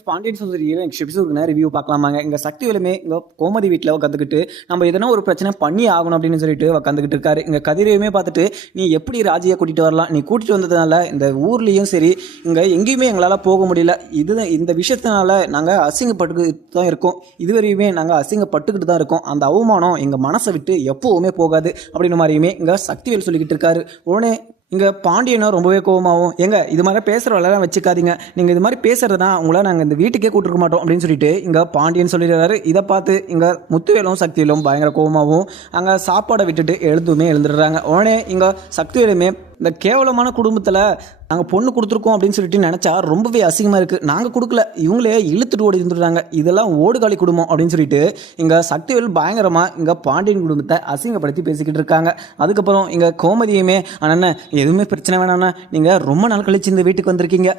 ஸ்பாண்டியன் சுந்தரியில் எனக்கு எபிசோடுக்கு ரிவ்யூ பார்க்கலாமாங்க. இங்கே சக்தி வேலுமே இங்கே கோமதி வீட்டில் உட்காந்துக்கிட்டு நம்ம எதனா ஒரு பிரச்சனை பண்ணி ஆகணும் அப்படின்னு சொல்லிட்டு உட்காந்துக்கிட்டு இருக்காரு. இங்கே கதிரையுமே பார்த்துட்டு நீ எப்படி ராஜியை கூட்டிகிட்டு வரலாம்? நீ கூட்டிகிட்டு வந்ததுனால இந்த ஊர்லேயும் சரி இங்கே எங்கேயுமே எங்களால் போக முடியல. இது இந்த விஷயத்தினால நாங்கள் அசிங்கப்பட்டுக்கிட்டு தான் இருக்கோம். இதுவரையுமே நாங்கள் அசிங்கப்பட்டுக்கிட்டு தான் இருக்கோம். அந்த அவமானம் எங்கள் மனசை விட்டு எப்போவுமே போகாது. அப்படின்னு மாதிரியுமே இங்கே சக்திவேல் சொல்லிக்கிட்டு இருக்காரு. உடனே இங்கே பாண்டியனும் ரொம்பவே கோவமாகவும் எங்க இது மாதிரி பேசுகிற வேலைலாம் வச்சுக்காதீங்க. நீங்கள் இது மாதிரி பேசுறது தான் உங்களை நாங்கள் இந்த வீட்டுக்கே கூட்டிருக்க மாட்டோம் அப்படின்னு சொல்லிட்டு இங்கே பாண்டியன் சொல்லிடுறாரு. இதை பார்த்து இங்கே முத்துவேலும் சக்திவேலும் பயங்கர கோவமாகவும் அங்கே சாப்பாடை விட்டுட்டு எழுந்துமே எழுந்துடுறாங்க. உடனே இங்கே சக்திவேலுமே இந்த கேவலமான குடும்பத்தில் நாங்கள் பொண்ணு கொடுத்துருக்கோம் அப்படின்னு சொல்லிட்டு நினச்சா ரொம்பவே அசிங்கமாக இருக்குது நாங்கள் கொடுக்கல. இவங்களே இழுத்துட்டு ஓடி இருந்துடுறாங்க. இதெல்லாம் ஓடுகாலி குடும்பம் அப்படின்னு சொல்லிட்டு இங்கே சக்திவேல் பயங்கரமாக இங்கே பாண்டியன் குடும்பத்தை அசிங்கப்படுத்தி பேசிக்கிட்டு இருக்காங்க. அதுக்கப்புறம் இங்கே கோமதியுமே அண்ணா எதுவுமே பிரச்சனை வேணாண்ணா நீங்கள் ரொம்ப நாள் கழிச்சு இந்த வீட்டுக்கு வந்திருக்கீங்க.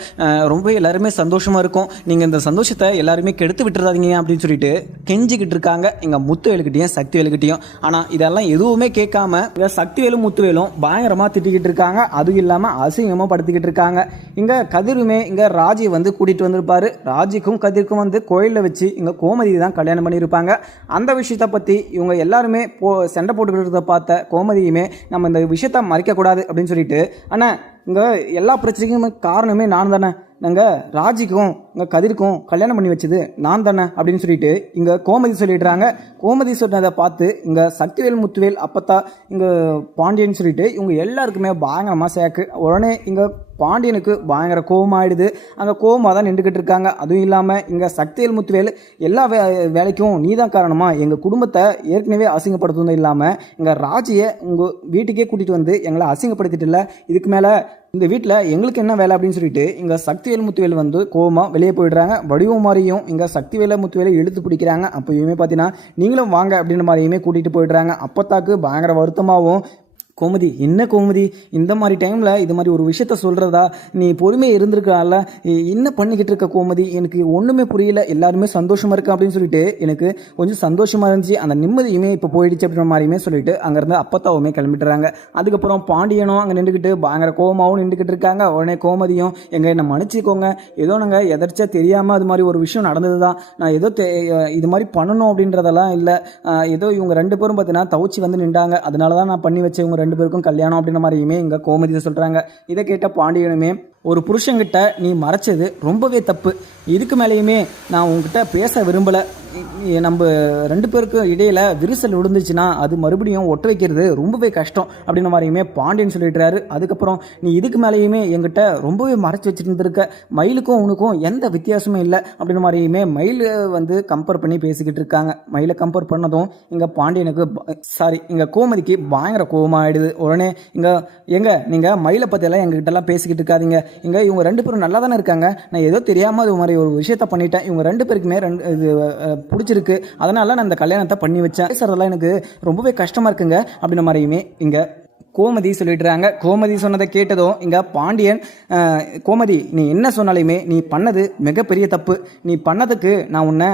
ரொம்ப எல்லாருமே சந்தோஷமாக இருக்கும். நீங்கள் இந்த சந்தோஷத்தை எல்லாருமே கெடுத்து விட்டுறாதீங்க அப்படின்னு சொல்லிட்டு கெஞ்சிக்கிட்டு இருக்காங்க. இங்கே முத்துவேலுக்கிட்டையும் சக்திவேலுக்கிட்டையும். ஆனால் இதெல்லாம் எதுவுமே கேட்காம இங்கே சக்திவேலும் முத்துவேலும் பயங்கரமாக திட்டிக்கிட்டு இருக்காங்க. அதுவும் இல்லாமல் அசிங்கமாக படுத்திக்கிட்டு இருக்காங்க இங்கே கதிருமே இங்கே ராஜி வந்து கூட்டிகிட்டு வந்திருப்பாரு. ராஜிக்கும் கதிர்க்கும் வந்து கோயிலில் வச்சு இங்கே கோமதி தான் கல்யாணம் பண்ணியிருப்பாங்க. அந்த விஷயத்தை பற்றி இவங்க எல்லாருமே போ சண்டை போட்டுக்கிட்டு பார்த்த கோமதியுமே நம்ம இந்த விஷயத்த மறைக்கக்கூடாது அப்படின்னு சொல்லிட்டு அண்ணா இங்கே எல்லா பிரச்சனைக்குமே காரணமே நான் தானே. நாங்கள் ராஜிக்கும் இங்கே கதிர்க்கும் கல்யாணம் பண்ணி வச்சது நான் தானே அப்படின்னு சொல்லிட்டு இங்கே கோமதி சொல்லிடுறாங்க. கோமதி சொன்னதை பார்த்து இங்கே சக்திவேல் முத்துவேல் அப்பத்தா இங்கே பாண்டியன்னு சொல்லிட்டு இவங்க எல்லாருக்குமே பயங்கரமாக சேக்கு. உடனே இங்கே பாண்டியனுக்கு பயங்கர கோபமாயிடுது அங்கே கோவமாக தான் நின்றுக்கிட்டு இருக்காங்க. அதுவும் இல்லாமல் இங்கே சக்திவேல் முத்துவேல் எல்லா வே வேலைக்கும் நீ தான் காரணமாக எங்கள் குடும்பத்தை ஏற்கனவே அசிங்கப்படுத்துவதும் இல்லாமல் எங்கள் ராஜியை உங்கள் வீட்டுக்கே கூட்டிகிட்டு வந்து எங்களை அசிங்கப்படுத்திட்டு இல்லை. இதுக்கு மேலே இந்த வீட்டில் எங்களுக்கு என்ன வேலை அப்படின்னு சொல்லிட்டு இங்கே சக்திவேல் முத்துவேல் வந்து கோவமாக வெளியே போயிடுறாங்க. வடிவம் மாதிரியும் இங்கே சக்திவேல முத்துவேலை இழுத்து பிடிக்கிறாங்க. அப்போயுமே பார்த்தீங்கன்னா நீங்களும் வாங்க அப்படின்ற மாதிரியுமே கூட்டிகிட்டு போயிடுறாங்க. அப்பத்தாக்கு பயங்கர வருத்தமாகவும் கோமதி என்ன கோமதி? இந்த மாதிரி டைமில் இது மாதிரி ஒரு விஷயத்த சொல்கிறதா நீ பொறுமையாக இருந்திருக்கலாம்ல. என்ன பண்ணிக்கிட்டு இருக்க கோமதி? எனக்கு ஒன்றுமே புரியல. எல்லாருமே சந்தோஷமாக இருக்கா அப்படின்னு சொல்லிட்டு எனக்கு கொஞ்சம் சந்தோஷமாக இருந்துச்சு. அந்த நிம்மதியுமே இப்போ போயிடுச்சு அப்படின்ற மாதிரியுமே சொல்லிட்டு அங்கேருந்து அப்பத்தாவுமே கிளம்பிட்டுறாங்க. அதுக்கப்புறம் பாண்டியனும் அங்கே நின்றுக்கிட்டு பயங்கர கோவமாகவும் நின்றுக்கிட்டு இருக்காங்க. உடனே கோமதியும் எங்கள் என்னை மன்னிச்சிக்கோங்க. ஏதோ நாங்கள் எதர்ச்சியா தெரியாமல் அது மாதிரி ஒரு விஷயம் நடந்தது தான் நான் ஏதோ தெ- இது மாதிரி பண்ணணும் அப்படின்றதெல்லாம் இல்லை. ஏதோ இவங்க ரெண்டு பேரும் பார்த்தீங்கன்னா தவிச்சு வந்து நின்றாங்க. அதனால தான் நான் பண்ணி வச்ச இவங்க ரெண்டு பேருக்கும் கல்யாணம் அப்படின்ற மாதிரியுமே இங்கே கோமதி சொல்கிறாங்க இதை கேட்ட பாண்டியனுமே ஒரு புருஷங்கிட்ட நீ மறைச்சது ரொம்பவே தப்பு. இதுக்கு மேலேயுமே நான் உங்ககிட்ட பேச விரும்பலை. நம்ம ரெண்டு பேருக்கும் இடையில விரிசல் விழுந்துச்சுன்னா அது மறுபடியும் ஒட்ட வைக்கிறது ரொம்பவே கஷ்டம் அப்படின்ற மாதிரியுமே பாண்டியன் சொல்லிடுறாரு. அதுக்கப்புறம் நீ இதுக்கு மேலேயுமே என்கிட்ட ரொம்பவே மறைச்சி வச்சுருந்துருக்க. மயிலுக்கும் உனக்கும் எந்த வித்தியாசமும் இல்லை அப்படின்ற மாதிரியுமே மயில் வந்து கம்பேர் பண்ணி பேசிக்கிட்டு இருக்காங்க. மயிலை கம்பேர் பண்ணதும் இங்கே பாண்டியனுக்கு சாரி இங்கே கோமதிக்கு பயங்கர கோவமாயிடுது உடனே இங்கே எங்க நீங்கள் மயிலை பற்றியெல்லாம் எங்ககிட்டலாம் பேசிக்கிட்டு இருக்காதீங்க. இங்கே இவங்க ரெண்டு பேரும் நல்லா தானே இருக்காங்க. நான் ஏதோ தெரியாமல் அது மாதிரி ஒரு விஷயத்த பண்ணிட்டேன். இவங்க ரெண்டு பேருக்குமே ரெண்டு இது பிடிச்சிருக்கு. அதனால நான் இந்த கல்யாணத்தை பண்ணி வச்சேன். பேசுறதெல்லாம் எனக்கு ரொம்பவே கஷ்டமாக இருக்குங்க. அப்படின்ன மாதிரியுமே இங்கே கோமதி சொல்லிடுறாங்க. கோமதி சொன்னதை கேட்டதும் இங்கே பாண்டியன் கோமதி நீ என்ன சொன்னாலுமே நீ பண்ணது மிகப்பெரிய தப்பு. நீ பண்ணதுக்கு நான் உன்னை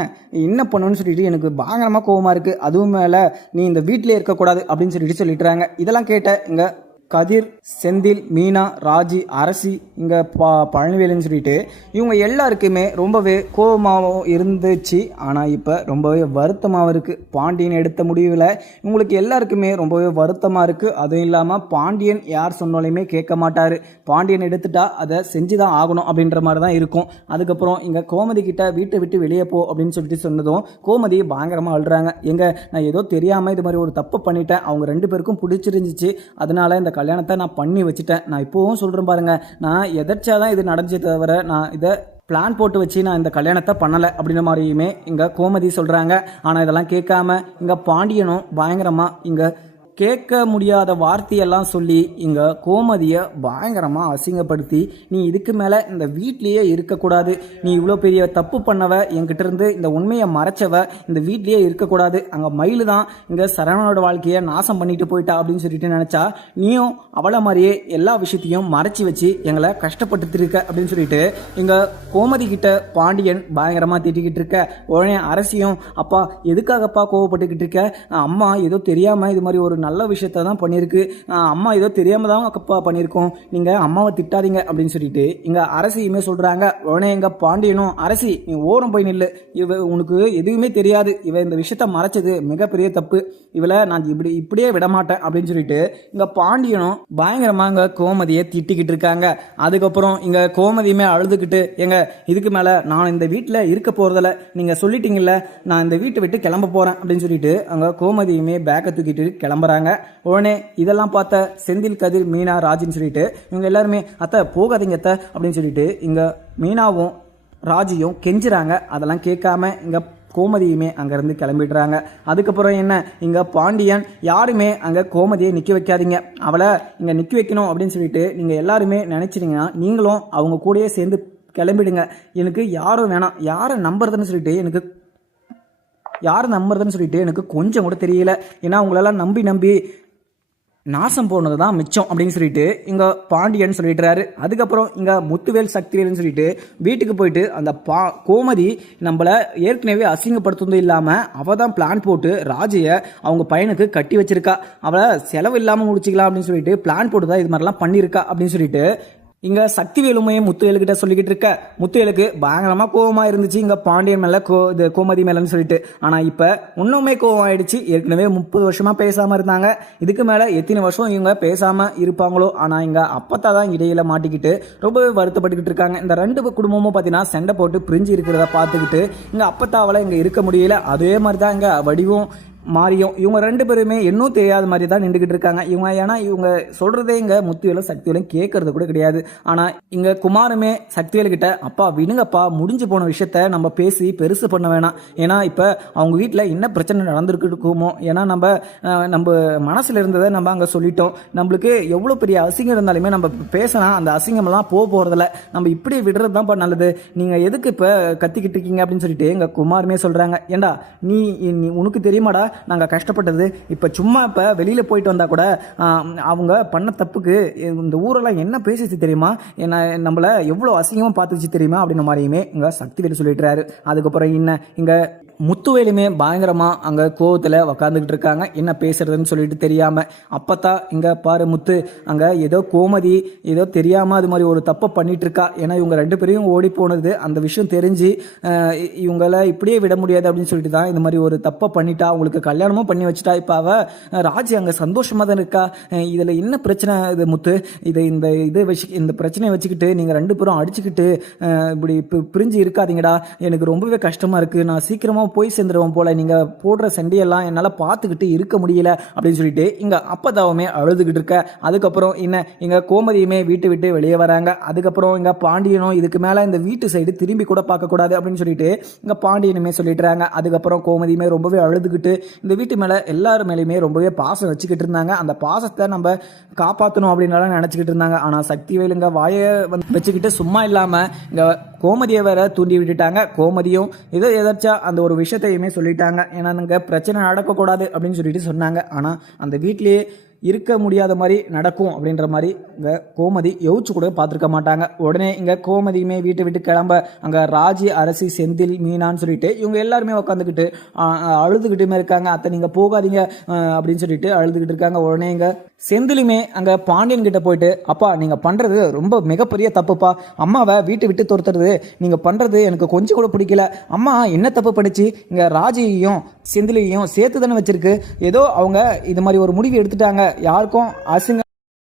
என்ன பண்ணுன்னு சொல்லிட்டு எனக்கு பயங்கரமாக கோவமாக இருக்குது அதுவும் மேலே நீ இந்த வீட்டிலே இருக்கக்கூடாது அப்படின்னு சொல்லிட்டு சொல்லிடுறாங்க. இதெல்லாம் கேட்ட இங்கே கதிர் செந்தில் மீனா ராஜி அரசி இங்கே பா பழனிவேலுன்னு சொல்லிட்டு இவங்க எல்லாருக்குமே ரொம்பவே கோபமாகவும் இருந்துச்சு. ஆனால் இப்போ ரொம்பவே வருத்தமாகவும் இருக்குது பாண்டியன் எடுத்த முடிவில் இவங்களுக்கு எல்லாருக்குமே ரொம்பவே வருத்தமாக இருக்குது அதுவும் இல்லாமல் பாண்டியன் யார் சொன்னாலையுமே கேட்க மாட்டார். பாண்டியன் எடுத்துட்டா அதை செஞ்சு தான் ஆகணும் அப்படின்ற மாதிரி தான் இருக்கும். அதுக்கப்புறம் இங்கே கோமதி கிட்ட வீட்டை விட்டு வெளியே போ அப்படின்னு சொல்லிட்டு சொன்னதும் கோமதி பயங்கரமாக அழுறாங்க. எங்கே நான் ஏதோ தெரியாமல் இது மாதிரி ஒரு தப்பு பண்ணிட்டேன். அவங்க ரெண்டு பேருக்கும் பிடிச்சிருந்துச்சு. அதனால இந்த கல்யாணத்தை நான் பண்ணி வச்சுட்டேன். நான் இப்போவும் சொல்கிறேன் பாருங்கள் நான் எதர்ச்சியாக தான் இது நடந்துச்சு தவிர நான் இதை பிளான் போட்டு வச்சு நான் இந்த கல்யாணத்தை பண்ணலை அப்படின்ற மாதிரியுமே இங்கே கோமதி சொல்கிறாங்க ஆனால் இதெல்லாம் கேட்காம இங்கே பாண்டியனும் பயங்கரமாக இங்கே கேட்க முடியாத வார்த்தையெல்லாம் சொல்லி இங்கே கோமதியை பயங்கரமாக அசிங்கப்படுத்தி நீ இதுக்கு மேலே இந்த வீட்லேயே இருக்கக்கூடாது. நீ இவ்வளோ பெரிய தப்பு பண்ணவ என்கிட்ட இருந்து இந்த உண்மையை மறைச்சவ இந்த வீட்லேயே இருக்கக்கூடாது. அங்கே மயில் தான் இங்கே சரவணோட வாழ்க்கையை நாசம் பண்ணிட்டு போயிட்டா அப்படின்னு சொல்லிட்டு நினச்சா நீயும் அவளை மாதிரியே எல்லா விஷயத்தையும் மறைச்சி வச்சு எங்களை கஷ்டப்பட்டுருக்க அப்படின்னு சொல்லிட்டு இங்கே கோமதி கிட்ட பாண்டியன் பயங்கரமாக திட்டிக்கிட்டு இருக்க. உடனே அரசியும் அப்பா எதுக்காகப்பா கோவப்பட்டுக்கிட்டு இருக்க? அம்மா ஏதோ தெரியாமல் இது மாதிரி ஒரு நல்ல விஷயத்த தான் பண்ணியிருக்கு. அம்மா ஏதோ தெரியாமல் தான் அப்பா பண்ணியிருக்கோம். நீங்கள் அம்மாவை திட்டாதீங்க அப்படின்னு சொல்லிட்டு இங்கே அரசியுமே சொல்கிறாங்க உடனே எங்கள் பாண்டியனும் அரசி நீ ஓரம் போய் நில்லு. இவ உனக்கு எதுவுமே தெரியாது. இவ இந்த விஷயத்த மறைச்சது மிகப்பெரிய தப்பு. இவளை நான் இப்படி இப்படியே விடமாட்டேன். அப்படின்னு சொல்லிட்டு இங்கே பாண்டியனும் பயங்கரமாக கோமதியை திட்டிக்கிட்டு இருக்காங்க. அதுக்கப்புறம் இங்கே கோமதியுமே அழுதுகிட்டு எங்க இதுக்கு மேலே நான் இந்த வீட்டில் இருக்க போகிறதில்ல நீங்கள் சொல்லிட்டீங்கல்ல நான் இந்த வீட்டை விட்டு கிளம்ப போகிறேன் அப்படின்னு சொல்லிட்டு அங்கே கோமதியுமே பேக்கை தூக்கிட்டு கிளம்புறாங்க. உடனே இதெல்லாம் பார்த்த செந்தில் கதிர் மீனா ராஜின்னு சொல்லிட்டு இவங்க எல்லாருமே அத்தை போகாதீங்க அத்தை அப்படின்னு சொல்லிட்டு இங்கே மீனாவும் ராஜியும் கெஞ்சுறாங்க. அதெல்லாம் கேட்காம இங்கே கோமதியுமே அங்கேருந்து கிளம்பிடுறாங்க. அதுக்கப்புறம் என்ன? இங்கே பாண்டியன் யாருமே அங்கே கோமதியை நிற்க வைக்காதீங்க. அவளை இங்கே நிற்க வைக்கணும் அப்படின்னு சொல்லிட்டு நீங்கள் எல்லாருமே நினச்சிட்டிங்கன்னா நீங்களும் அவங்க கூடயே சேர்ந்து கிளம்பிடுங்க. எனக்கு யாரும் வேணாம். யாரை நம்புறதுன்னு சொல்லிட்டு எனக்கு யாரை நம்புறதுன்னு சொல்லிட்டு எனக்கு கொஞ்சம் கூட தெரியல. ஏன்னா உங்களெல்லாம் நம்பி நம்பி நாசம் போனது தான் மிச்சம் அப்படின்னு சொல்லிட்டு இங்கே பாண்டியன் சொல்லிட்டுறாரு அதுக்கப்புறம் இங்கே முத்துவேல் சக்திவேல்னு சொல்லிட்டு வீட்டுக்கு போயிட்டு அந்த பா கோமதி நம்மளை ஏற்கனவே அசிங்கப்படுத்துவதும் இல்லாமல் அவள் தான் பிளான் போட்டு ராஜையை அவங்க பையனுக்கு கட்டி வச்சிருக்கா. அவளை செலவு இல்லாமல் முடிச்சிக்கலாம் அப்படின்னு சொல்லிட்டு பிளான் போட்டு தான் இது மாதிரிலாம் பண்ணியிருக்கா அப்படின்னு சொல்லிட்டு இங்க சக்திவேலுமையும் முத்துவேலு கிட்ட சொல்லிக்கிட்டு இருக்க. முத்துவேலுக்கு பயங்கரமா கோவமாக இருந்துச்சு. இங்க பாண்டியன் மேல கோ இது கோமதி மேலன்னு சொல்லிட்டு. ஆனா இப்ப இன்னுமே கோவம் ஆயிடுச்சு. ஏற்கனவே முப்பது வருஷமா பேசாம இருந்தாங்க. இதுக்கு மேல எத்தனை வருஷம் இவங்க பேசாம இருப்பாங்களோ ஆனா இங்க அப்பத்தா தான் இடையில மாட்டிக்கிட்டு ரொம்பவே வருத்தப்பட்டுக்கிட்டு இருக்காங்க. இந்த ரெண்டு குடும்பமும் பாத்தீங்கன்னா சண்டை போட்டு பிரிஞ்சு இருக்கிறத பார்த்துக்கிட்டு இங்க அப்பத்தாவால இங்க இருக்க முடியல. அதே மாதிரி தான் இங்க வடிவும் மாறியும். இவங்க ரெண்டு பேருமே இன்னும் தெரியாத மாதிரி தான் நின்றுக்கிட்டு இருக்காங்க. இவங்க ஏன்னா இவங்க சொல்கிறதே இங்கே முத்துவேலும் சக்திவேலும் கேட்கறது கூட கிடையாது. ஆனால் இங்கே குமாருமே சக்திவேலுக்கிட்ட அப்பா விடுங்கப்பா முடிஞ்சு போன விஷயத்த நம்ம பேசி பெருசு பண்ண வேணாம். ஏன்னா இப்போ அவங்க வீட்டில் என்ன பிரச்சனை நடந்திருக்குமோ ஏன்னா நம்ம நம்ம மனசில் இருந்ததை நம்ம அங்கே சொல்லிட்டோம். நம்மளுக்கு எவ்வளோ பெரிய அசிங்கம் இருந்தாலுமே நம்ம பேசினா அந்த அசிங்கமெல்லாம் போக போகிறதில்ல நம்ம இப்படி விடுறது தான்ப்பா நல்லது. நீங்கள் எதுக்கு இப்போ கத்திக்கிட்டு இருக்கீங்க? அப்படின்னு சொல்லிட்டு எங்கள் குமாருமே சொல்கிறாங்க ஏண்டா நீ நீ உனக்கு தெரியுமாடா? நாங்கள் கஷ்டப்பட்டது. இப்போ சும்மா இப்போ வெளியில் போயிட்டு வந்தால் கூட அவங்க பண்ண தப்புக்கு இந்த ஊரெல்லாம் என்ன பேசிச்சு தெரியுமா? என்ன நம்மளை எவ்வளோ அசிங்கமாக பார்த்துச்சு தெரியுமா? அப்படின்ன மாதிரியுமே இங்க சக்திவேலு சொல்லிட்டுறாரு. அதுக்கப்புறம் என்ன? இங்கே முத்துவேலுமே பயங்கரமாக அங்கே கோவத்தில் உக்காந்துக்கிட்டு இருக்காங்க. என்ன பேசுறதுன்னு சொல்லிட்டு தெரியாமல் அப்போ தான் இங்கே பாரு முத்து அங்கே ஏதோ கோமதி ஏதோ தெரியாமல் அது மாதிரி ஒரு தப்பை பண்ணிட்டு இருக்கா. ஏன்னா இவங்க ரெண்டு பேரையும் ஓடி போனது அந்த விஷயம் தெரிஞ்சு இவங்களை இவங்கள இப்படியே விட முடியாது அப்படின்னு சொல்லிட்டு தான் இந்த மாதிரி ஒரு தப்பை பண்ணிட்டா அவங்களுக்கு கல்யாணமும் பண்ணி வச்சுட்டா. இப்போ அவள் ராஜி அங்கே சந்தோஷமாக தான் இருக்கா? இதில் என்ன பிரச்சனை இது முத்து? இதை இந்த இதை வச்சு இந்த பிரச்சனையை வச்சுக்கிட்டு நீங்கள் ரெண்டு பேரும் அடிச்சுக்கிட்டு இப்படி பிரிஞ்சு இருக்காதீங்கடா. எனக்கு ரொம்பவே கஷ்டமாக இருக்குது நான் சீக்கிரமாக சீக்கிரமாக போய் சேர்ந்துருவோம் போல். நீங்கள் போடுற சண்டையெல்லாம் என்னால் பார்த்துக்கிட்டு இருக்க முடியல அப்படின்னு சொல்லிட்டு இங்கே அப்பதாவுமே அழுதுகிட்டு இருக்க. அதுக்கப்புறம் என்ன? இங்கே கோமதியுமே வீட்டை விட்டு வெளியே வராங்க. அதுக்கப்புறம் இங்கே பாண்டியனும் இதுக்கு மேலே இந்த வீட்டு சைடு திரும்பி கூட பார்க்கக்கூடாது அப்படின்னு சொல்லிட்டு இங்கே பாண்டியனுமே சொல்லிட்டுறாங்க. அதுக்கப்புறம் கோமதியுமே ரொம்பவே அழுதுகிட்டு இந்த வீட்டு மேலே எல்லார் மேலேயுமே ரொம்பவே பாசம் வச்சுக்கிட்டு இருந்தாங்க. அந்த பாசத்தை நம்ம காப்பாற்றணும் அப்படின்னால நினச்சிக்கிட்டு இருந்தாங்க. ஆனால் சக்தி வேலுங்க வாயை வந்து வச்சுக்கிட்டு சும்மா இல்லாமல் இங்கே கோமதியை வேற தூண்டி விட்டுட்டாங்க. கோமதியும் ஏதோ எதாச்சா அந்த ஒரு விஷயத்தையுமே சொல்லிட்டாங்க. ஏன்னா அங்கே பிரச்சனை நடக்கக்கூடாது அப்படின்னு சொல்லிட்டு சொன்னாங்க. ஆனால் அந்த வீட்லேயே இருக்க முடியாத மாதிரி நடக்கும் அப்படின்ற மாதிரி இங்கே கோமதி யோசிச்சு கூட பார்த்துருக்க மாட்டாங்க. உடனே இங்கே கோமதியுமே வீட்டை விட்டு கிளம்ப அங்கே ராஜி அரசி செந்தில் மீனான்னு சொல்லிட்டு இவங்க எல்லாருமே உட்காந்துக்கிட்டு அழுதுகிட்டுமே இருக்காங்க. அத்தை நீங்கள் போகாதீங்க அப்படின்னு சொல்லிட்டு அழுதுகிட்டு இருக்காங்க. உடனே இங்கே செந்திலுமே அங்கே பாண்டியன் கிட்ட போயிட்டு அப்பா நீங்கள் பண்ணுறது ரொம்ப மிகப்பெரிய தப்புப்பா. அம்மாவை வீட்டை விட்டு துரத்துறது. நீங்கள் பண்ணுறது எனக்கு கொஞ்சம் கூட பிடிக்கல. அம்மா என்ன தப்பு பண்ணிச்சு? இங்கே ராஜியையும் செந்திலையும் சேர்த்து தானே வச்சிருக்கு. ஏதோ அவங்க இது மாதிரி ஒரு முடிவு எடுத்துட்டாங்க. யாருக்கும் அசிங்க